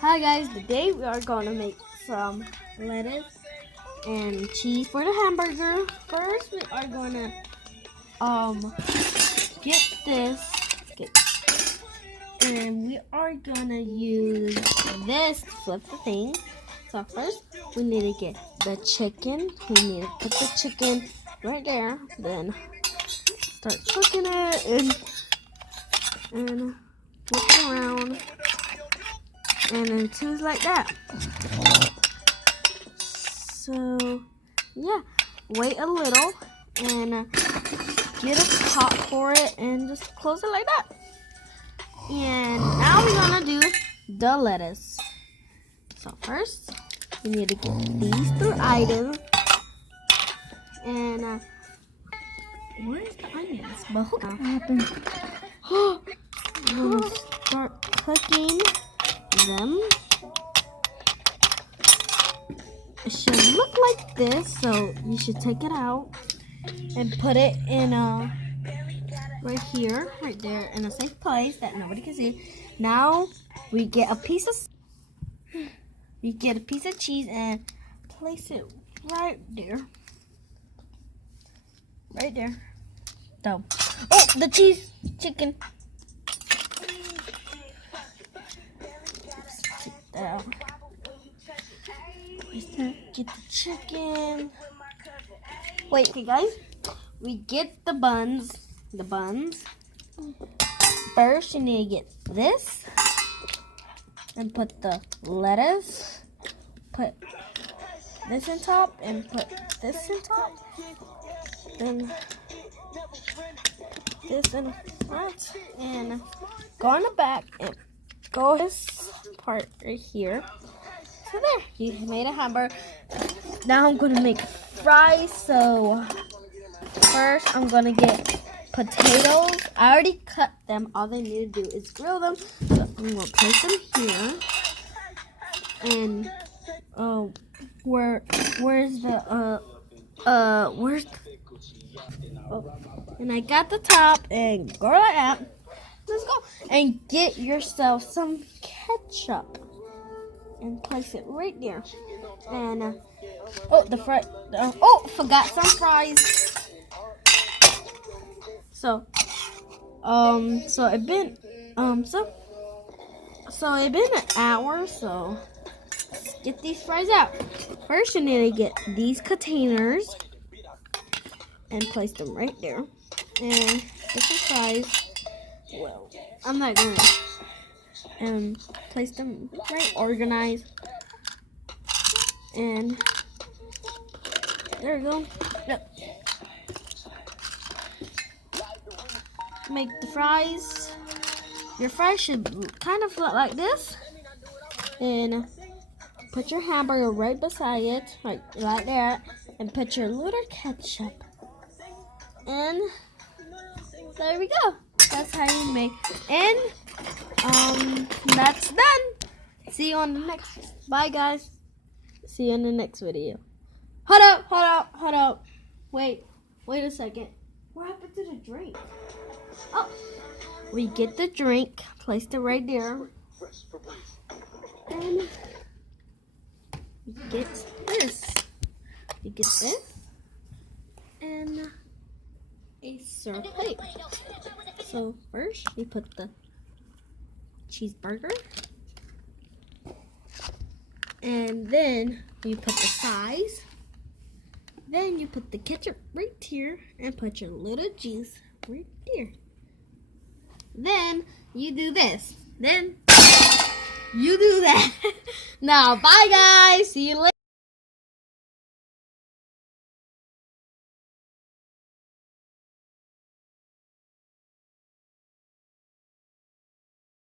Hi guys, today we are going to make some lettuce and cheese for the hamburger. First we are going to get this and we are going to use this to flip the thing. So first we need to get the chicken. We need to put the chicken right there, then start cooking it and flip it around. And then choose like that. So, yeah, wait a little and get a top for it and just close it like that. And now we're gonna do the lettuce. So first, we need to get these 3 items. And where's the onions? But what happened? We're gonna start cooking them. It should look like this, so you should take it out and put it in right here, right there, in a safe place that nobody can see. Now we get a piece of cheese and place it right there. Right there. So, oh, the chicken. Out. Get the chicken. Wait, okay guys, we get the buns. First you need to get this and put the lettuce, put this on top and put this on top, then this in front and go on the back and go this part right here. So there, you made a hamburger. Now I'm gonna make fries. So first I'm gonna get potatoes. I already cut them. All they need to do is grill them. So I'm gonna place them here. And where's the and I got the top and go like that. Let's go and get yourself some ketchup and place it right there. And forgot some fries. So it been it been an hour. So let's get these fries out. First, you need to get these containers and place them right there. And get some fries. Well, I'm not gonna place them right organized, and there we go. Yep. Make the fries. Your fries should kind of look like this, and put your hamburger right beside it, like that, and put your little ketchup, and there we go. That's how you make, and that's done. See you on the next. Bye guys. See you in the next video. Hold up. Wait a second. What happened to the drink? Oh, we get the drink, placed it right there, and we get this. And a serve plate. So first we put the cheeseburger, and then you put the size, then you put the ketchup right here and put your little juice right there. Then you do this, then you do that. Now bye guys, see you later.